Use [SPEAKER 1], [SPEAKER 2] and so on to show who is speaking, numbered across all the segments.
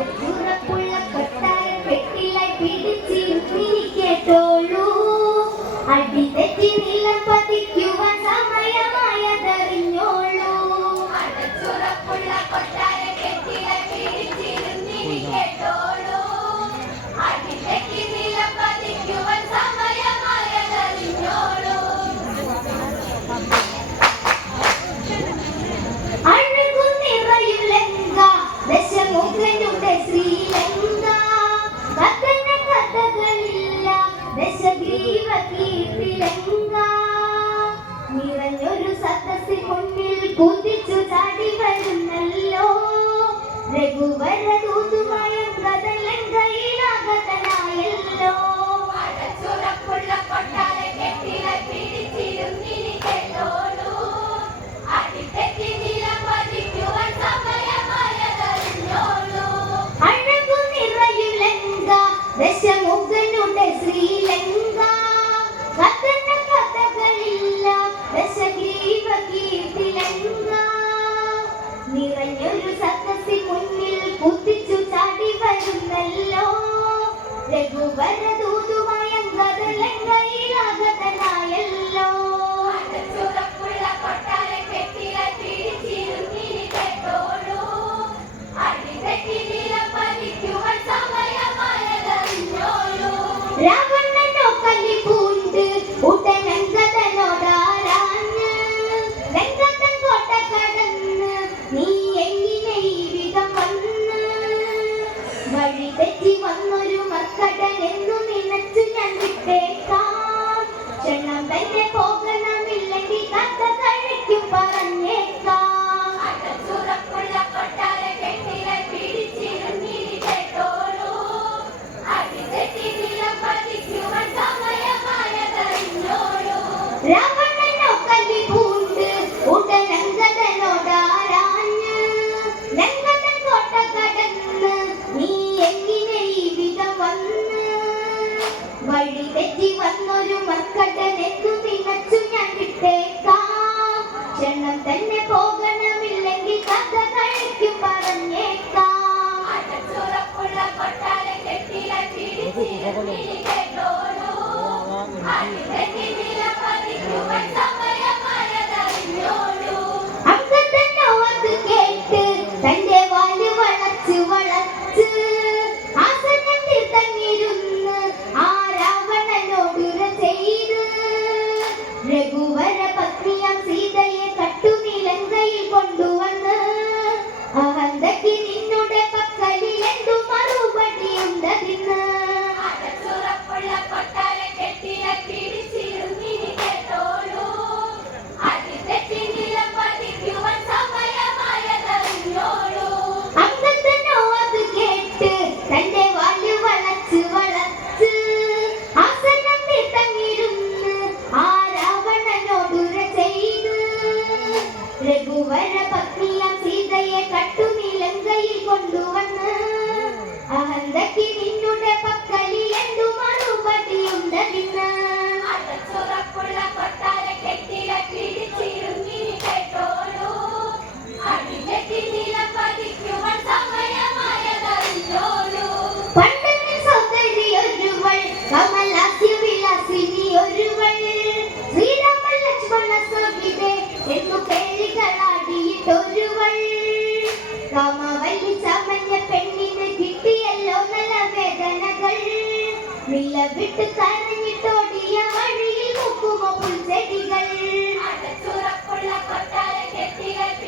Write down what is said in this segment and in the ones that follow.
[SPEAKER 1] Thank you. ಮಾಡಿ ಎತ್ತಿ ಮತ್ತೊಂದು ಮತ್ಕಟ್ಟೆ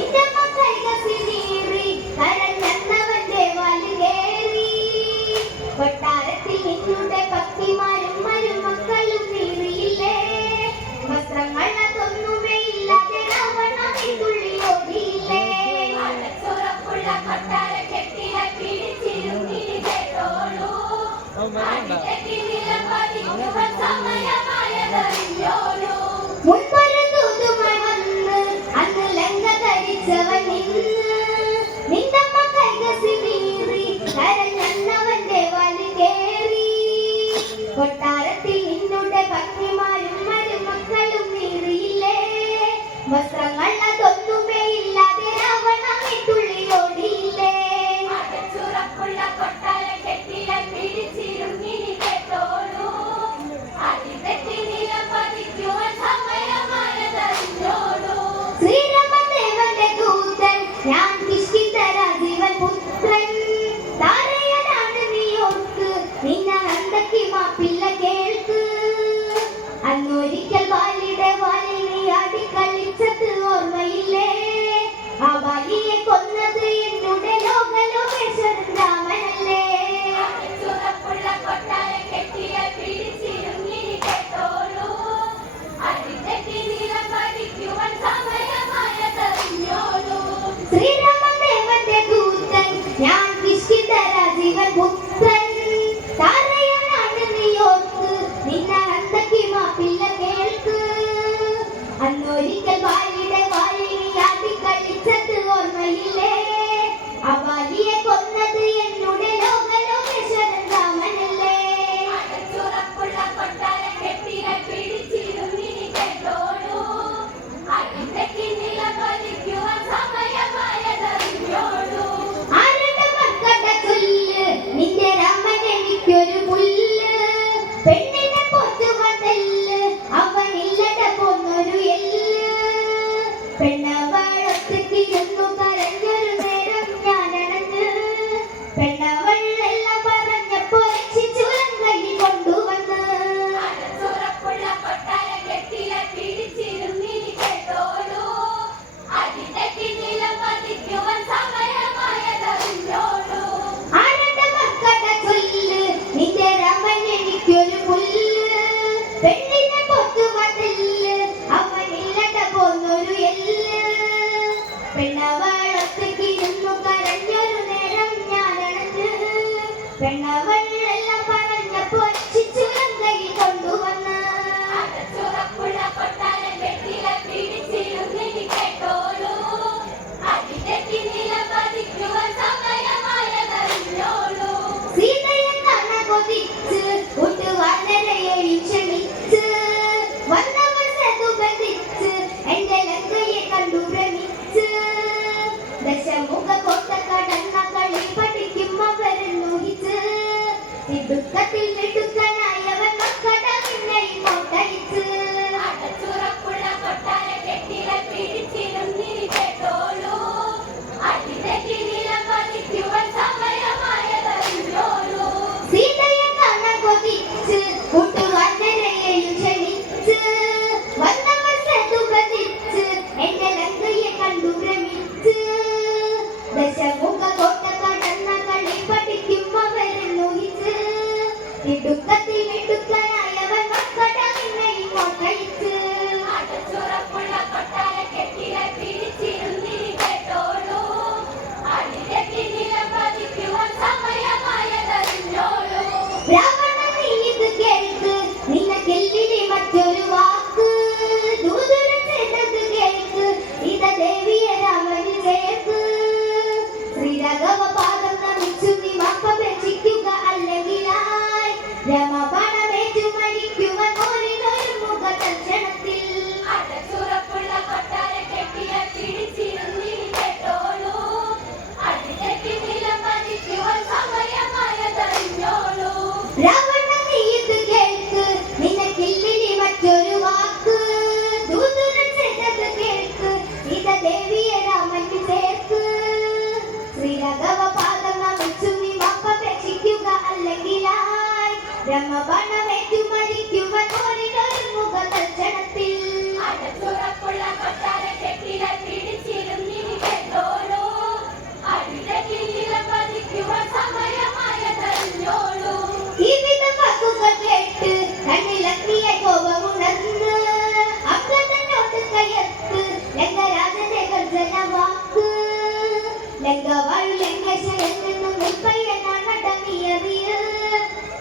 [SPEAKER 1] Yeah.